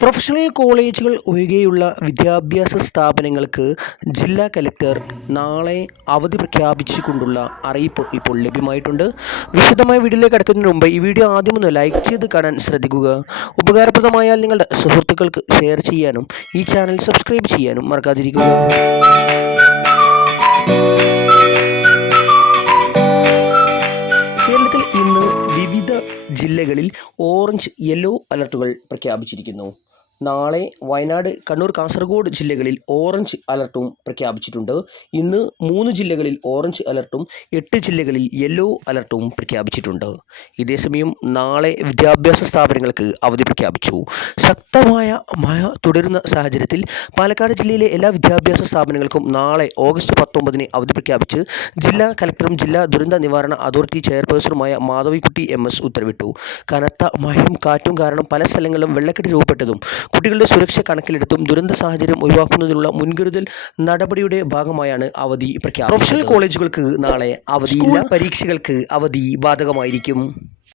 Professional കോളേജുകൾ ഒഴികെയുള്ള വിദ്യാഭ്യാസ സ്ഥാപനങ്ങൾക്ക് ജില്ലാ കലക്ടർ നാളെ അവധി പ്രഖ്യാപിച്ചുകൊണ്ടുള്ള അറിയിപ്പ് ഇപ്പോൾ ലഭ്യമായിട്ടുണ്ട്. വിശദമായ വീഡിയോയിലേക്ക് കടക്കുന്നതിന് മുമ്പ് ഈ വീഡിയോ ആദ്യം ഒന്ന് ലൈക്ക് ചെയ്ത് കാണാൻ ശ്രദ്ധിക്കുക. ഉപകാരപ്രദമായാൽ നിങ്ങളുടെ സുഹൃത്തുക്കൾക്ക് ഷെയർ ചെയ്യാനും ഈ ചാനൽ സബ്സ്ക്രൈബ് ചെയ്യാനും മറക്കാതിരിക്കുക. കേരളത്തിൽ ഇന്ന് വിവിധ ജില്ലകളിൽ ഓറഞ്ച് യെല്ലോ അലർട്ടുകൾ പ്രഖ്യാപിച്ചിരിക്കുന്നു. നാളെ വയനാട്, കണ്ണൂർ, കാസർഗോഡ് ജില്ലകളിൽ ഓറഞ്ച് അലർട്ടും പ്രഖ്യാപിച്ചിട്ടുണ്ട്. ഇന്ന് 3 ജില്ലകളിൽ ഓറഞ്ച് അലർട്ടും 8 ജില്ലകളിൽ യെല്ലോ അലർട്ടും പ്രഖ്യാപിച്ചിട്ടുണ്ട്. ഇതേസമയം നാളെ വിദ്യാഭ്യാസ സ്ഥാപനങ്ങൾക്ക് അവധി പ്രഖ്യാപിച്ചു. ശക്തമായ മഴ തുടരുന്ന സാഹചര്യത്തിൽ പാലക്കാട് ജില്ലയിലെ എല്ലാ വിദ്യാഭ്യാസ സ്ഥാപനങ്ങൾക്കും നാളെ ഓഗസ്റ്റ് 19 അവധി പ്രഖ്യാപിച്ച് ജില്ലാ കലക്ടറും ജില്ലാ ദുരന്ത നിവാരണ അതോറിറ്റി ചെയർപേഴ്സണുമായ മാധവിക്കുട്ടി MS ഉത്തരവിട്ടു. കനത്ത മഴയും കാറ്റും കാരണം പല സ്ഥലങ്ങളിലും വെള്ളക്കെട്ട് രൂപപ്പെട്ടതും കുട്ടികളുടെ സുരക്ഷ കണക്കിലെടുത്തും ദുരന്ത സാഹചര്യം ഒഴിവാക്കുന്നതിനുള്ള മുൻകരുതൽ നടപടിയുടെ ഭാഗമായാണ് അവധി പ്രഖ്യാപിച്ചത്. പ്രൊഫഷണൽ കോളേജുകൾക്ക് നാളെ അവധിയില്ല. പരീക്ഷകൾക്ക് അവധി ബാധകമായിരിക്കും.